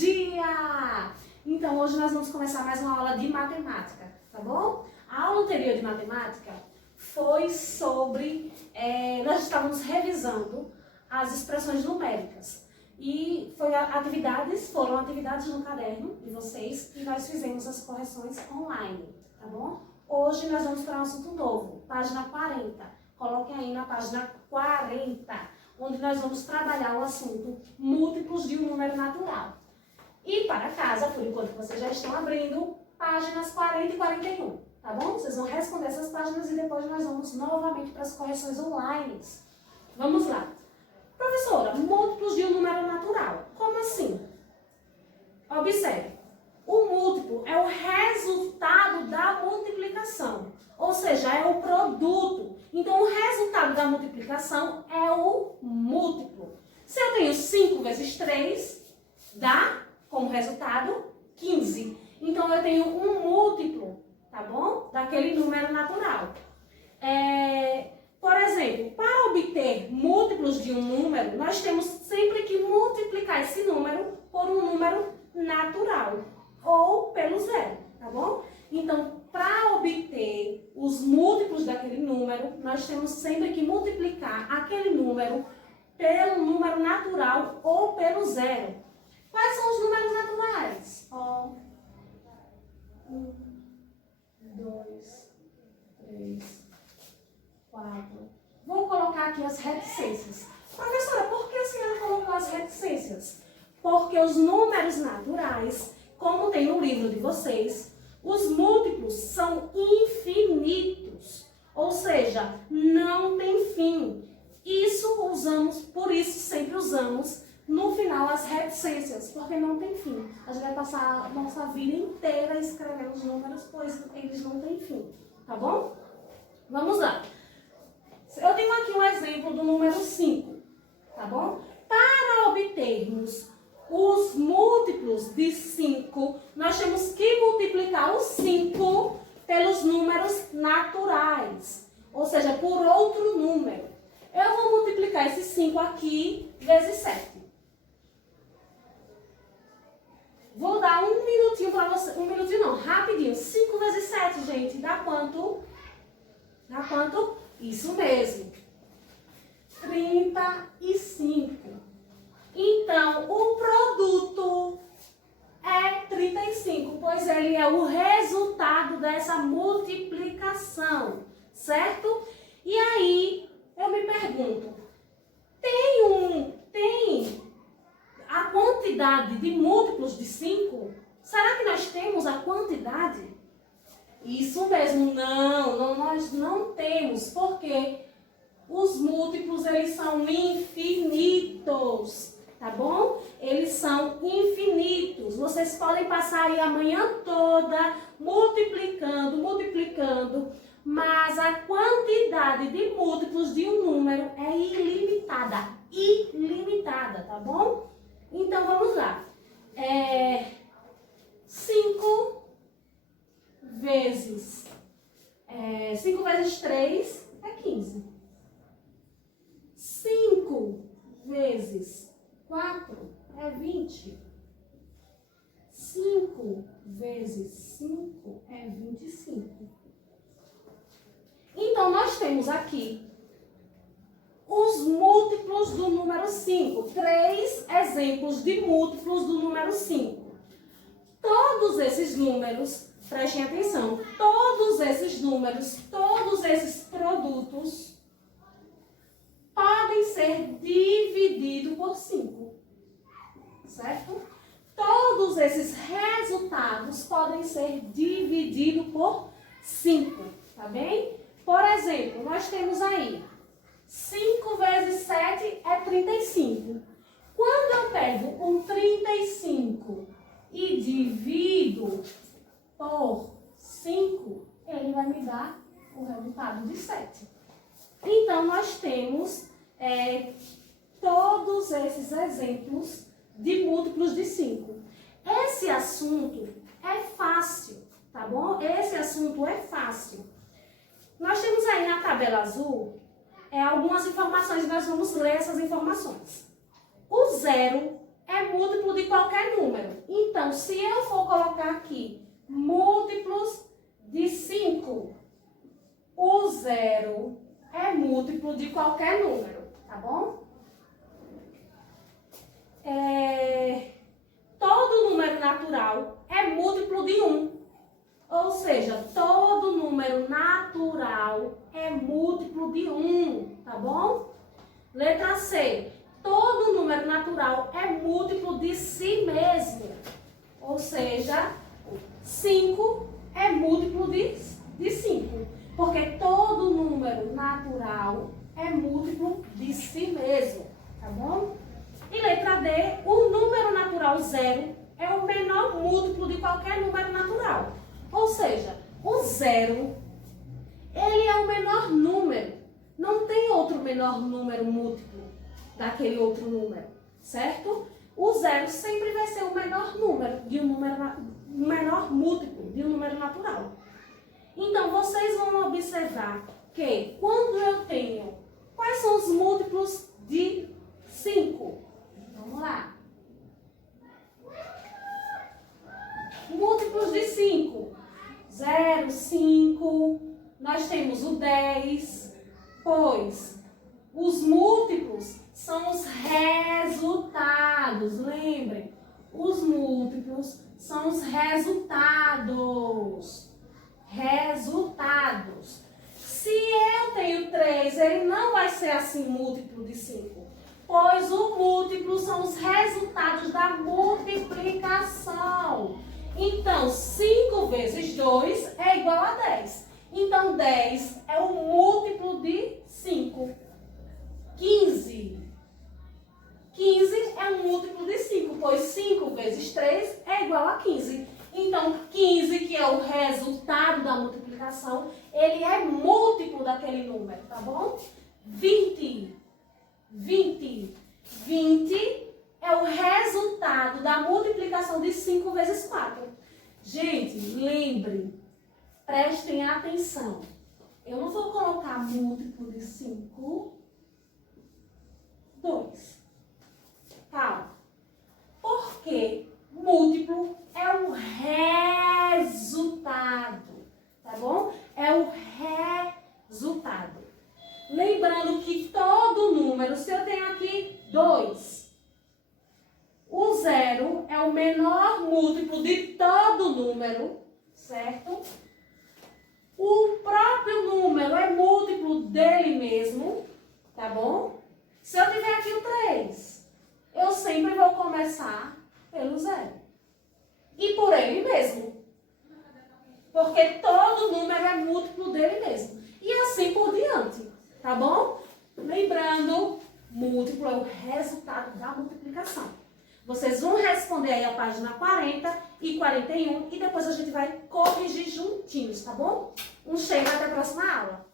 dia! Então, hoje nós vamos começar mais uma aula de matemática, tá bom? A aula anterior de matemática foi sobre... nós estávamos revisando as expressões numéricas. E foram atividades no caderno de vocês e nós fizemos as correções online, tá bom? Hoje nós vamos para um assunto novo, página 40. Coloquem aí na página 40, onde nós vamos trabalhar o assunto múltiplos de um número natural. E para casa, por enquanto vocês já estão abrindo, páginas 40 e 41, tá bom? Vocês vão responder essas páginas e depois nós vamos novamente para as correções online. Vamos lá. Professora, múltiplos de um número natural. Como assim? Observe. O múltiplo é o resultado da multiplicação. Ou seja, é o produto. Então, o resultado da multiplicação é o múltiplo. Se eu tenho 5 vezes 3, dá como resultado 15. Então, eu tenho um múltiplo, tá bom? Daquele número natural. Por exemplo, para obter múltiplos de um número, nós temos sempre que multiplicar esse número por um número natural, ou pelo zero, tá bom? Então, para obter os múltiplos daquele número, nós temos sempre que multiplicar aquele número pelo número natural ou pelo zero. Quais são os números naturais? 1, 2, 3... 4. Vou colocar aqui as reticências. Professora, por que a senhora colocou as reticências? Porque os números naturais, como tem no livro de vocês, os múltiplos são infinitos. Ou seja, não tem fim. Por isso sempre usamos no final as reticências, porque não tem fim. A gente vai passar a nossa vida inteira escrevendo os números, pois eles não têm fim. Tá bom? Vamos lá. Eu tenho aqui um exemplo do número 5, tá bom? Para obtermos os múltiplos de 5, nós temos que multiplicar o 5 pelos números naturais, ou seja, por outro número. Eu vou multiplicar esse 5 aqui vezes 7. Vou dar um minutinho para você, rapidinho. 5 vezes 7, gente, dá quanto? Dá quanto? Isso mesmo, 35. Então, o produto é 35, pois ele é o resultado dessa multiplicação, certo? E aí, eu me pergunto, tem a quantidade de múltiplos de 5? Será que nós temos a quantidade? Isso mesmo, nós não temos, porque os múltiplos, eles são infinitos, tá bom? Eles são infinitos. Vocês podem passar aí a manhã toda multiplicando, mas a quantidade de múltiplos de um número é ilimitada, tá bom? Então, vamos lá. 5 vezes 3 é 15. 5 vezes 4 é 20. 5 vezes 5 é 25. Então, nós temos aqui os múltiplos do número 5. 3 exemplos de múltiplos do número 5. Todos esses números... Prestem atenção, todos esses números, todos esses produtos podem ser divididos por 5, certo? Todos esses resultados podem ser divididos por 5, tá bem? Por exemplo, nós temos aí 5 vezes 7 é 35. Quando eu pego um 35 e divido por 5, ele vai me dar o resultado de 7. Então, nós temos todos esses exemplos de múltiplos de 5. Esse assunto é fácil, tá bom? Esse assunto é fácil. Nós temos aí na tabela azul algumas informações, nós vamos ler essas informações. O 0 é múltiplo de qualquer número. Então, se eu for colocar aqui múltiplos de 5, o 0 é múltiplo de qualquer número, tá bom? Todo número natural é múltiplo de 1. Ou seja, todo número natural é múltiplo de 1, tá bom? Letra C. Todo número natural é múltiplo de si mesmo. Ou seja, 5 é múltiplo de 5. Porque todo número natural é múltiplo de si mesmo, tá bom? E letra D, o número natural 0 é o menor múltiplo de qualquer número natural. Ou seja, o 0, ele é o menor número. Não tem outro menor número múltiplo daquele outro número, certo? O 0 sempre vai ser o menor número de menor múltiplo de um número natural. Então, vocês vão observar que quando eu tenho, quais são os múltiplos de 5? Vamos lá. Múltiplos de 5. 0, 5. Nós temos o 10. Pois os múltiplos são os resultados. Lembrem, os múltiplos são os resultados. Resultados. Se eu tenho 3, ele não vai ser assim múltiplo de 5. Pois o múltiplo são os resultados da multiplicação. Então, 5 vezes 2 é igual a 10. Então, 10 é o múltiplo de 5. 15. 15 é um múltiplo de 5, pois 5 vezes 3 é igual a 15. Então, 15, que é o resultado da multiplicação, ele é múltiplo daquele número, tá bom? 20. 20 é o resultado da multiplicação de 5 vezes 4. Gente, lembrem, prestem atenção. Eu não vou colocar múltiplo de 5, 2. Calma. Porque múltiplo é o resultado, tá bom? É o resultado. Lembrando que todo número, se eu tenho aqui 2, o 0 é o menor múltiplo de todo número, certo? O próprio número é múltiplo dele mesmo, tá bom? Se eu tiver aqui o 3, eu sempre vou começar pelo 0. E por ele mesmo. Porque todo número é múltiplo dele mesmo. E assim por diante, tá bom? Lembrando, múltiplo é o resultado da multiplicação. Vocês vão responder aí a página 40 e 41 e depois a gente vai corrigir juntinhos, tá bom? Um cheiro, até a próxima aula.